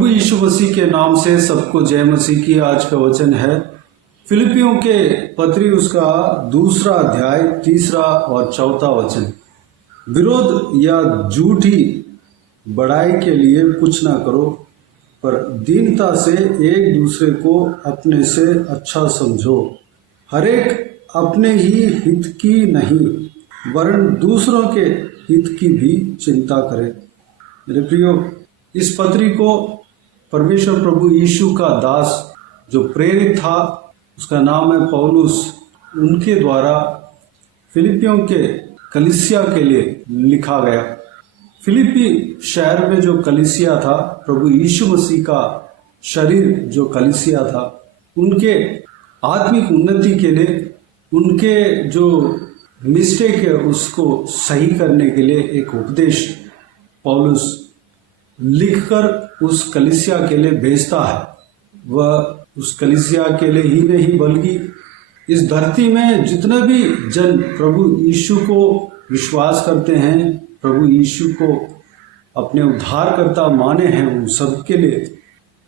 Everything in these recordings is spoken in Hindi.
प्रभु यीशु मसीह के नाम से सबको जय मसीह की। आज का वचन है फिलिपियों के पत्री उसका 2 अध्याय 3 और 4 वचन। विरोध या झूठी बड़ाई के लिए कुछ ना करो, पर दीनता से एक दूसरे को अपने से अच्छा समझो। हरेक अपने ही हित की नहीं वरन दूसरों के हित की भी चिंता करे। मेरे प्रियो, इस पत्री को परमेश्वर प्रभु यीशु का दास जो प्रेरित था, उसका नाम है पौलुस, उनके द्वारा फिलिपियों के कलीसिया के लिए लिखा गया। फिलिपी शहर में जो कलीसिया था, प्रभु यीशु मसीह का शरीर जो कलीसिया था, उनके आत्मिक उन्नति के लिए, उनके जो मिस्टेक है उसको सही करने के लिए एक उपदेश पौलुस लिखकर उस कलीसिया के लिए भेजता है। वह उस कलीसिया के लिए ही नहीं बल्कि इस धरती में जितने भी जन प्रभु यीशु को विश्वास करते हैं, प्रभु यीशु को अपने उद्धारकर्ता माने हैं, उन सब के लिए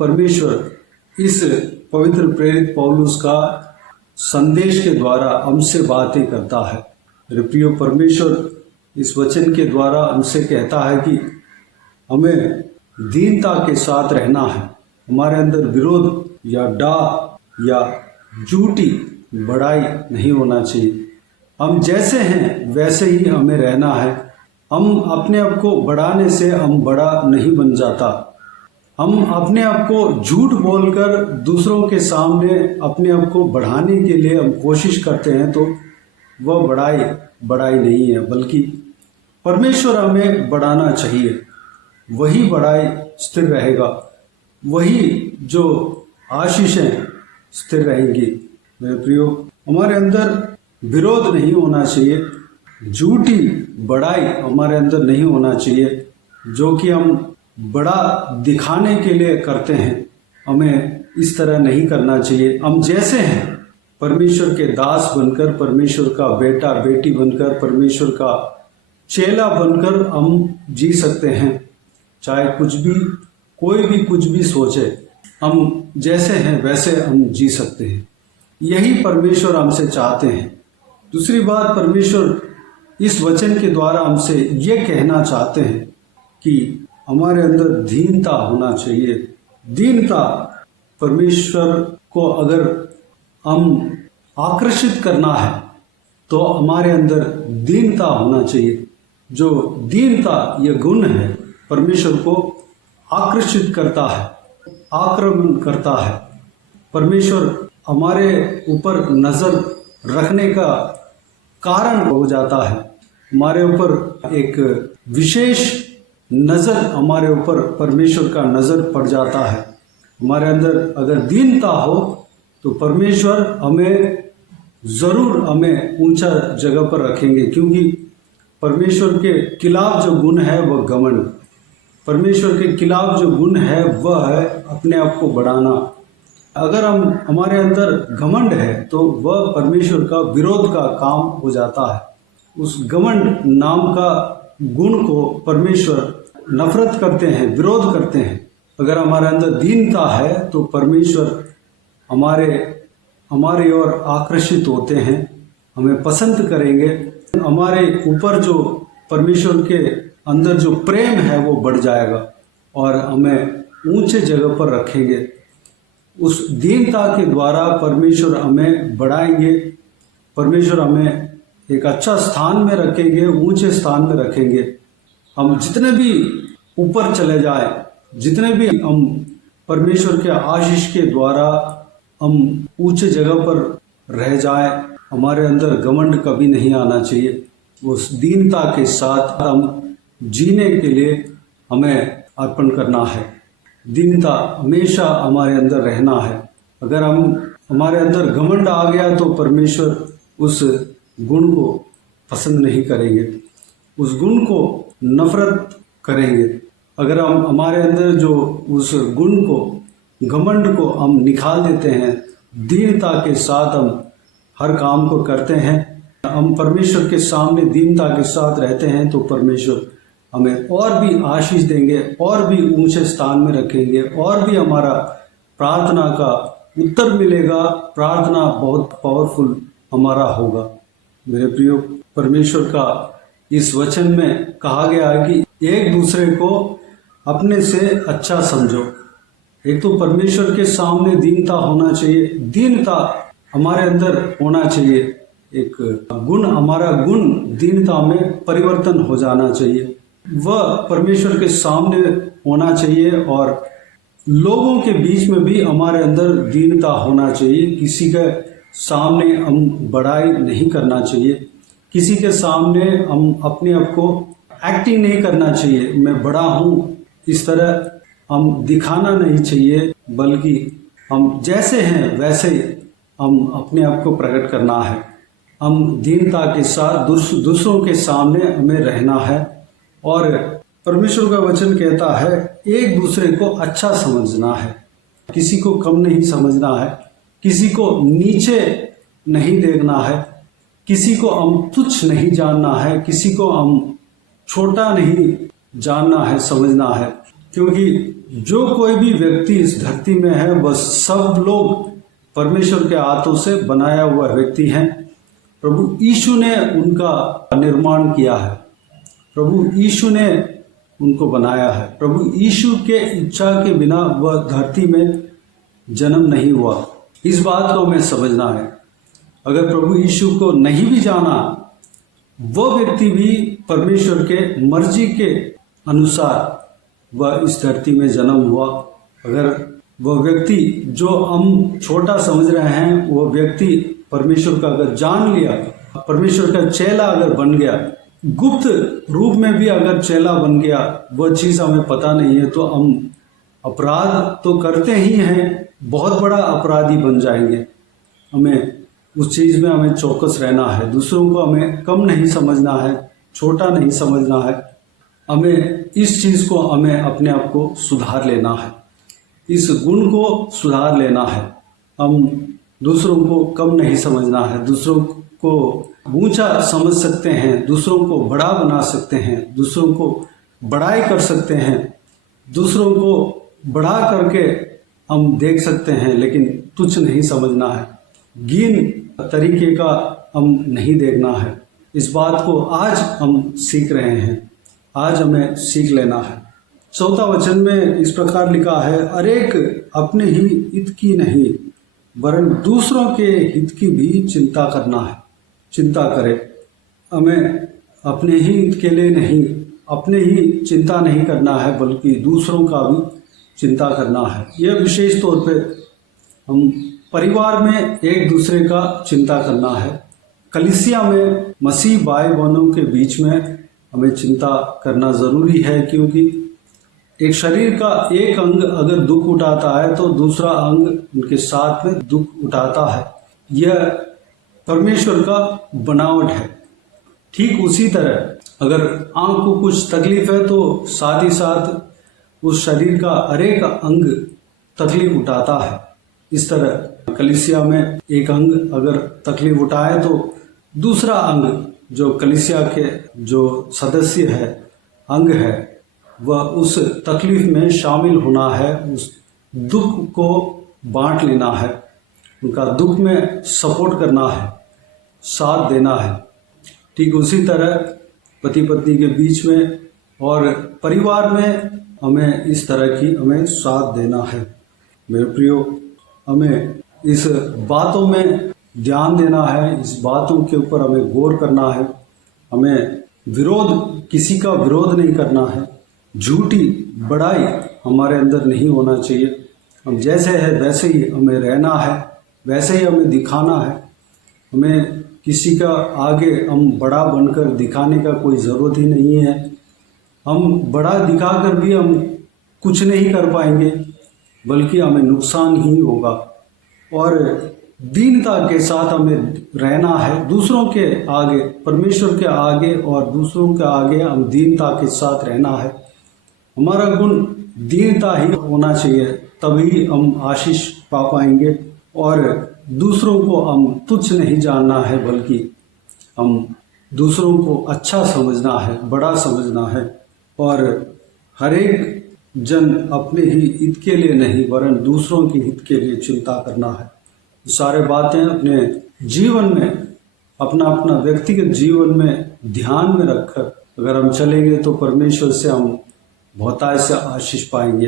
परमेश्वर इस पवित्र प्रेरित पौलुस का संदेश के द्वारा हमसे बातें करता है। मेरे प्रियो, परमेश्वर इस वचन के द्वारा हमसे कहता है कि हमें दीनता के साथ रहना है। हमारे अंदर विरोध या डाह या झूठी बड़ाई नहीं होना चाहिए। हम जैसे हैं वैसे ही हमें रहना है। हम अपने आप को बढ़ाने से हम बड़ा नहीं बन जाता। हम अपने आप को झूठ बोलकर दूसरों के सामने अपने आप को बढ़ाने के लिए हम कोशिश करते हैं, तो वह बड़ाई नहीं है, बल्कि परमेश्वर हमें बढ़ाना चाहिए। वही बड़ाई स्थिर रहेगा, वही जो आशीषें स्थिर रहेंगी। मेरे प्रियो, हमारे अंदर विरोध नहीं होना चाहिए, झूठी बड़ाई हमारे अंदर नहीं होना चाहिए, जो कि हम बड़ा दिखाने के लिए करते हैं। हमें इस तरह नहीं करना चाहिए। हम जैसे हैं परमेश्वर के दास बनकर, परमेश्वर का बेटा बेटी बनकर, परमेश्वर का चेला बनकर हम जी सकते हैं। चाहे कोई भी कुछ भी सोचे, हम जैसे हैं वैसे हम जी सकते हैं। यही परमेश्वर हमसे चाहते हैं। दूसरी बात, परमेश्वर इस वचन के द्वारा हमसे ये कहना चाहते हैं कि हमारे अंदर दीनता होना चाहिए। दीनता, परमेश्वर को अगर हम आकर्षित करना है तो हमारे अंदर दीनता होना चाहिए। जो दीनता यह गुण है, परमेश्वर को आकर्षित करता है, आक्रमण करता है। परमेश्वर हमारे ऊपर नजर रखने का कारण हो जाता है। हमारे ऊपर एक विशेष नजर, हमारे ऊपर परमेश्वर का नजर पड़ जाता है। हमारे अंदर अगर दीनता हो तो परमेश्वर हमें ऊंचा जगह पर रखेंगे, क्योंकि परमेश्वर के खिलाफ जो गुण है वह घमंड, परमेश्वर के खिलाफ जो गुण है वह है अपने आप को बढ़ाना। अगर हमारे अंदर घमंड है तो वह परमेश्वर का विरोध का काम हो जाता है। उस घमंड नाम का गुण को परमेश्वर नफरत करते हैं, विरोध करते हैं। अगर हमारे अंदर दीनता है तो परमेश्वर हमारे ओर आकर्षित होते हैं, हमें पसंद करेंगे। हमारे ऊपर जो परमेश्वर के अंदर जो प्रेम है वो बढ़ जाएगा और हमें ऊंचे जगह पर रखेंगे। उस दीनता के द्वारा परमेश्वर हमें बढ़ाएंगे, परमेश्वर हमें एक अच्छा स्थान में रखेंगे, ऊंचे स्थान में रखेंगे। हम जितने भी ऊपर चले जाए, जितने भी हम परमेश्वर के आशीष के द्वारा हम ऊंचे जगह पर रह जाए, हमारे अंदर घमंड कभी नहीं आना चाहिए। उस दीनता के साथ हम जीने के लिए हमें अर्पण करना है। दीनता हमेशा हमारे अंदर रहना है। अगर हमारे अंदर घमंड आ गया तो परमेश्वर उस गुण को पसंद नहीं करेंगे, उस गुण को नफरत करेंगे। अगर हमारे अंदर जो उस गुण को, घमंड को हम निकाल देते हैं, दीनता के साथ हम हर काम को करते हैं, हम परमेश्वर के सामने दीनता के साथ रहते हैं, तो परमेश्वर हमें और भी आशीष देंगे, और भी ऊंचे स्थान में रखेंगे, और भी हमारा प्रार्थना का उत्तर मिलेगा, प्रार्थना बहुत पावरफुल हमारा होगा। मेरे प्रियो, परमेश्वर का इस वचन में कहा गया है कि एक दूसरे को अपने से अच्छा समझो। एक तो परमेश्वर के सामने दीनता होना चाहिए, दीनता हमारे अंदर होना चाहिए, एक गुण, हमारा गुण दीनता में परिवर्तन हो जाना चाहिए, वह परमेश्वर के सामने होना चाहिए। और लोगों के बीच में भी हमारे अंदर दीनता होना चाहिए। किसी के सामने हम बड़ाई नहीं करना चाहिए, किसी के सामने हम अपने आप को एक्टिंग नहीं करना चाहिए, मैं बड़ा हूँ इस तरह हम दिखाना नहीं चाहिए, बल्कि हम जैसे हैं वैसे हम अपने आप को प्रकट करना है। हम दीनता के साथ दूसरों के सामने हमें रहना है। और परमेश्वर का वचन कहता है एक दूसरे को अच्छा समझना है, किसी को कम नहीं समझना है, किसी को नीचे नहीं देखना है, किसी को हम तुच्छ नहीं जानना है, किसी को हम छोटा नहीं जानना है, समझना है। क्योंकि जो कोई भी व्यक्ति इस धरती में है वह सब लोग परमेश्वर के हाथों से बनाया हुआ व्यक्ति हैं। प्रभु यीशु ने उनका निर्माण किया है, प्रभु यीशु ने उनको बनाया है। प्रभु यीशु के इच्छा के बिना वह धरती में जन्म नहीं हुआ। इस बात को हमें समझना है। अगर प्रभु यीशु को नहीं भी जाना, वह व्यक्ति भी परमेश्वर के मर्जी के अनुसार वह इस धरती में जन्म हुआ। अगर वह व्यक्ति जो हम छोटा समझ रहे हैं, वह व्यक्ति परमेश्वर का अगर जान लिया, परमेश्वर का चेला अगर बन गया, गुप्त रूप में भी अगर चेला बन गया, वह चीज़ हमें पता नहीं है, तो हम अपराध तो करते ही हैं, बहुत बड़ा अपराधी बन जाएंगे। हमें उस चीज़ में हमें चौकस रहना है। दूसरों को हमें कम नहीं समझना है, छोटा नहीं समझना है। हमें इस चीज़ को, हमें अपने आप को सुधार लेना है, इस गुण को सुधार लेना है। हम दूसरों को कम नहीं समझना है, दूसरों को ऊंचा समझ सकते हैं, दूसरों को बड़ा बना सकते हैं, दूसरों को बड़ाई कर सकते हैं, दूसरों को बड़ा करके हम देख सकते हैं, लेकिन तुच्छ नहीं समझना है, हीन तरीके का हम नहीं देखना है। इस बात को आज हम सीख रहे हैं, आज हमें सीख लेना है। चौथा वचन में इस प्रकार लिखा है, अरेक अपने ही हित की नहीं वरन दूसरों के हित की भी चिंता करना है, चिंता करे। हमें अपने ही हित के लिए नहीं, अपने ही चिंता नहीं करना है, बल्कि दूसरों का भी चिंता करना है। यह विशेष तौर पे हम परिवार में एक दूसरे का चिंता करना है। कलीसिया में मसीह भाई बहनों के बीच में हमें चिंता करना ज़रूरी है, क्योंकि एक शरीर का एक अंग अगर दुख उठाता है तो दूसरा अंग उनके साथ में दुख उठाता है। यह परमेश्वर का बनावट है। ठीक उसी तरह अगर आंख को कुछ तकलीफ है तो साथ ही साथ उस शरीर का हरेक अंग तकलीफ उठाता है। इस तरह कलीसिया में एक अंग अगर तकलीफ उठाए तो दूसरा अंग, जो कलीसिया के जो सदस्य है, अंग है, वह उस तकलीफ में शामिल होना है, उस दुख को बांट लेना है, उनका दुख में सपोर्ट करना है, साथ देना है। ठीक उसी तरह पति पत्नी के बीच में और परिवार में हमें इस तरह की हमें साथ देना है। मेरे प्रियो, हमें इस बातों में ध्यान देना है, इस बातों के ऊपर हमें गौर करना है। हमें किसी का विरोध नहीं करना है, झूठी बड़ाई हमारे अंदर नहीं होना चाहिए। हम जैसे है वैसे ही हमें रहना है, वैसे ही हमें दिखाना है। हमें किसी का आगे हम बड़ा बनकर दिखाने का कोई ज़रूरत ही नहीं है। हम बड़ा दिखाकर भी हम कुछ नहीं कर पाएंगे, बल्कि हमें नुकसान ही होगा। और दीनता के साथ हमें रहना है, दूसरों के आगे, परमेश्वर के आगे और दूसरों के आगे हम दीनता के साथ रहना है। हमारा गुण दीनता ही होना चाहिए, तभी हम आशीष पा पाएंगे। और दूसरों को हम तुच्छ नहीं जानना है, बल्कि हम दूसरों को अच्छा समझना है, बड़ा समझना है। और हर एक जन अपने ही हित के लिए नहीं वरन दूसरों के हित के लिए चिंता करना है। सारे बातें अपने जीवन में अपना अपना व्यक्तिगत जीवन में ध्यान में रखकर अगर हम चलेंगे तो परमेश्वर से हम बहुतायत से आशीष पाएंगे।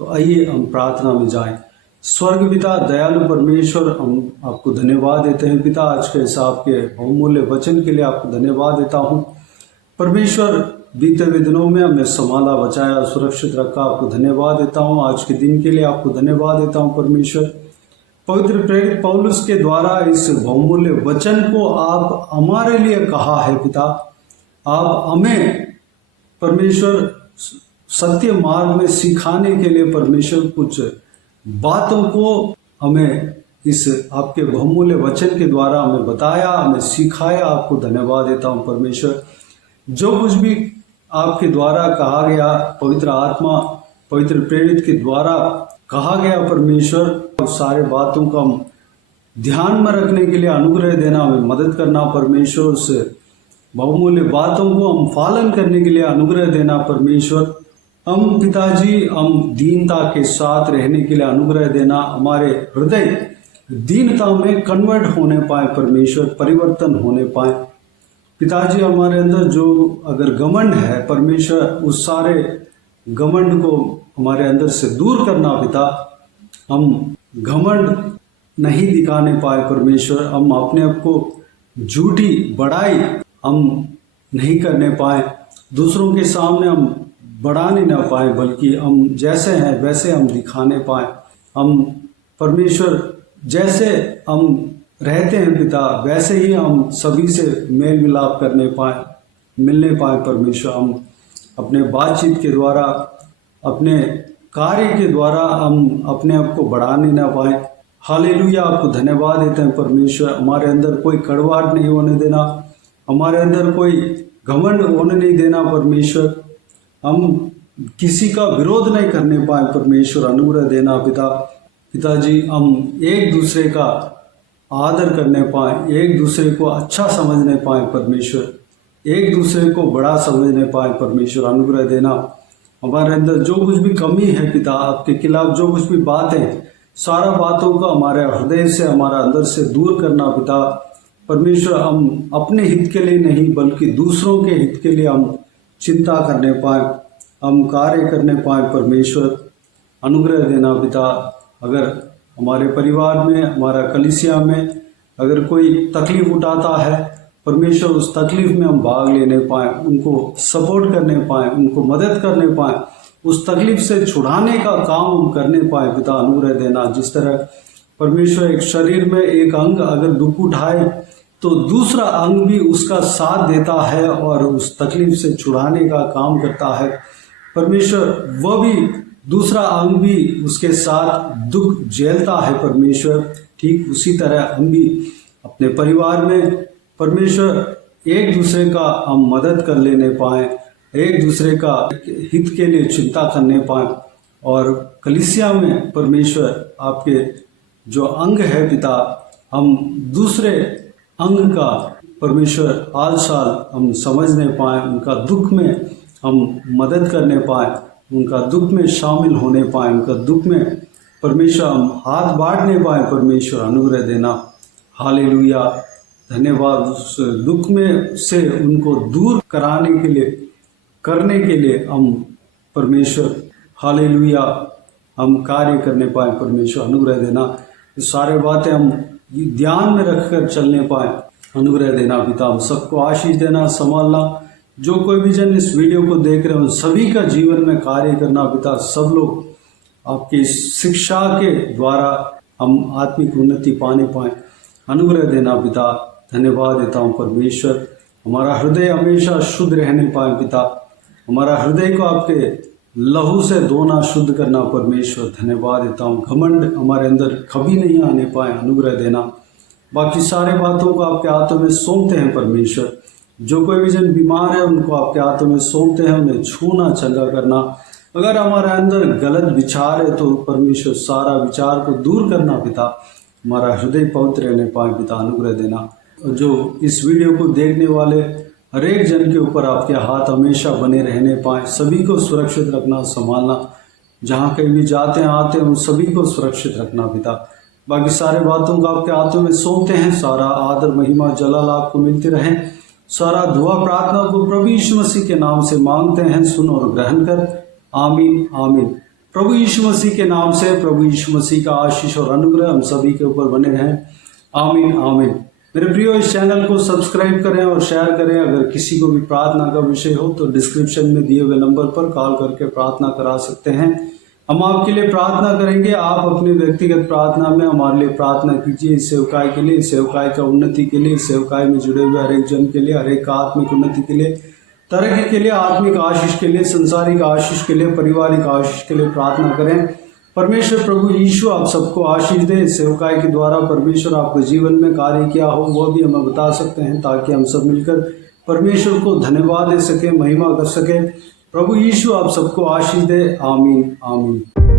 तो आइए हम प्रार्थना में जाएं। स्वर्ग पिता दयालु परमेश्वर, हम आपको धन्यवाद देते हैं पिता, आज के इस आपके बहुमूल्य वचन के लिए आपको धन्यवाद देता हूं परमेश्वर। बीते हुए दिनों में हमें संभाला, बचाया, सुरक्षित रखा, आपको धन्यवाद देता हूं। आज के दिन के लिए आपको धन्यवाद देता हूं परमेश्वर। पवित्र प्रेरित पौलुस के द्वारा इस बहुमूल्य वचन को आप हमारे लिए कहा है पिता। आप हमें परमेश्वर सत्य मार्ग में सिखाने के लिए परमेश्वर कुछ बातों को हमें इस आपके बहुमूल्य वचन के द्वारा हमें बताया, हमें सिखाया। आपको धन्यवाद देता हूं परमेश्वर। जो कुछ भी आपके द्वारा कहा गया, पवित्र आत्मा पवित्र प्रेरित के द्वारा कहा गया परमेश्वर, उस सारे बातों का हम ध्यान में रखने के लिए अनुग्रह देना, हमें मदद करना परमेश्वर। उस बहुमूल्य बातों को हम पालन करने के लिए अनुग्रह देना परमेश्वर। हम पिताजी, हम दीनता के साथ रहने के लिए अनुग्रह देना। हमारे हृदय दीनता में कन्वर्ट होने पाए परमेश्वर, परिवर्तन होने पाए पिताजी। हमारे अंदर जो अगर घमंड है परमेश्वर, उस सारे घमंड को हमारे अंदर से दूर करना पिता। हम घमंड नहीं दिखाने पाए परमेश्वर, हम अपने आप को झूठी बड़ाई हम नहीं करने पाए, दूसरों के सामने हम बढ़ाने ना पाए, बल्कि हम जैसे हैं वैसे हम दिखाने पाए। हम परमेश्वर जैसे हम रहते हैं पिता, वैसे ही हम सभी से मेल मिलाप करने पाए, मिलने पाए परमेश्वर। हम अपने बातचीत के द्वारा, अपने कार्य के द्वारा हम अपने आप को बढ़ाने ना पाए। हालेलुया, आपको धन्यवाद देते हैं परमेश्वर। हमारे अंदर कोई कड़वाहट नहीं होने देना, हमारे अंदर कोई घमंड होने नहीं देना परमेश्वर। हम किसी का विरोध नहीं करने पाए परमेश्वर, अनुग्रह देना पिता। पिताजी, हम एक दूसरे का आदर करने पाए, एक दूसरे को अच्छा समझने पाए परमेश्वर, एक दूसरे को बड़ा समझने पाए परमेश्वर, अनुग्रह देना। हमारे अंदर जो कुछ भी कमी है पिता, आपके खिलाफ जो कुछ भी बातें, सारा बातों का हमारे हृदय से, हमारा अंदर से दूर करना पिता परमेश्वर। हम अपने हित के लिए नहीं बल्कि दूसरों के हित के लिए हम चिंता करने पाए, हम कार्य करने पाए परमेश्वर, अनुग्रह देना पिता। अगर हमारे परिवार में, हमारा कलीसिया में अगर कोई तकलीफ उठाता है परमेश्वर, उस तकलीफ में हम भाग लेने पाए, उनको सपोर्ट करने पाए, उनको मदद करने पाए, उस तकलीफ से छुड़ाने का काम हम करने पाए पिता, अनुग्रह देना। जिस तरह परमेश्वर एक शरीर में एक अंग अगर दुख उठाए तो दूसरा अंग भी उसका साथ देता है और उस तकलीफ से छुड़ाने का काम करता है परमेश्वर। वह भी दूसरा अंग भी उसके साथ दुख झेलता है परमेश्वर। ठीक उसी तरह हम भी अपने परिवार में परमेश्वर एक दूसरे का हम मदद कर लेने पाए, एक दूसरे का हित के लिए चिंता करने पाए। और कलीसिया में परमेश्वर आपके जो अंग है पिता, हम दूसरे अंग का परमेश्वर हाल चाल हम समझने पाए, उनका दुख में हम मदद करने पाए, उनका दुख में शामिल होने पाए, उनका दुख में परमेश्वर हम हाथ बांटने पाए परमेश्वर, अनुग्रह देना। हालेलुया, धन्यवाद। उस दुख में से उनको दूर कराने के लिए, करने के लिए हम परमेश्वर, हालेलुया, हम कार्य करने पाए परमेश्वर, अनुग्रह देना। ये सारे बातें हम ध्यान में रखकर चलने पाए, अनुग्रह देना पिता। हम सबको आशीष देना, संभालना। जो कोई भी जन इस वीडियो को देख रहे हो, सभी का जीवन में कार्य करना पिता। सब लोग आपकी शिक्षा के द्वारा हम आत्मिक उन्नति पाने पाए, अनुग्रह देना पिता। धन्यवाद देता हूँ परमेश्वर। हमारा हृदय हमेशा शुद्ध रहने पाए पिता, हमारा हृदय को आपके लहू से धोना, शुद्ध करना परमेश्वर। धन्यवाद देता हूँ। घमंड हमारे अंदर कभी नहीं आने पाए, अनुग्रह देना। बाकी सारे बातों को आपके हाथों में सौंपते हैं परमेश्वर। जो कोई भी जन बीमार है उनको आपके हाथों में सौंपते हैं, उन्हें छूना, चंगा करना। अगर हमारे अंदर गलत विचार है तो परमेश्वर सारा विचार को दूर करना पिता, हमारा हृदय पवित्र रहने पाए पिता, अनुग्रह देना। जो इस वीडियो को देखने वाले हर एक जन के ऊपर आपके हाथ हमेशा बने रहने पाए, सभी को सुरक्षित रखना, संभालना, जहाँ कहीं भी जाते हैं आते हैं उन सभी को सुरक्षित रखना पिता। बाकी सारे बातों को आपके हाथों में सौंपते हैं। सारा आदर महिमा जलाल आपको मिलते रहे। सारा दुआ प्रार्थना को प्रभु यीशु मसीह के नाम से मांगते हैं, सुन और ग्रहण कर। आमीन आमीन। प्रभु यीशु मसीह के नाम से प्रभु यीशु मसीह का आशीष और अनुग्रह हम सभी के ऊपर बने रहें। आमीन आमीन। मेरे प्रियो, इस चैनल को सब्सक्राइब करें और शेयर करें। अगर किसी को भी प्रार्थना का विषय हो तो डिस्क्रिप्शन में दिए हुए नंबर पर कॉल करके प्रार्थना करा सकते हैं। हम आपके लिए प्रार्थना करेंगे। आप अपने व्यक्तिगत प्रार्थना में हमारे लिए प्रार्थना कीजिए, इस सेवकाई के लिए, इस सेवकाई का उन्नति के लिए, इस सेवकाई में जुड़े हुए हर एक जन के लिए, हर एक आत्मिक उन्नति के लिए, तरक्की के लिए, आत्मिक आशीष के लिए, संसारिक आशीष के लिए, पारिवारिक आशीष के लिए प्रार्थना करें। परमेश्वर प्रभु यीशु आप सबको आशीष दे। इस सेवकाई के द्वारा परमेश्वर आपके जीवन में कार्य किया हो वो भी हमें बता सकते हैं, ताकि हम सब मिलकर परमेश्वर को धन्यवाद दे सके, महिमा कर सके। प्रभु यीशु आप सबको आशीष दे। आमीन आमीन।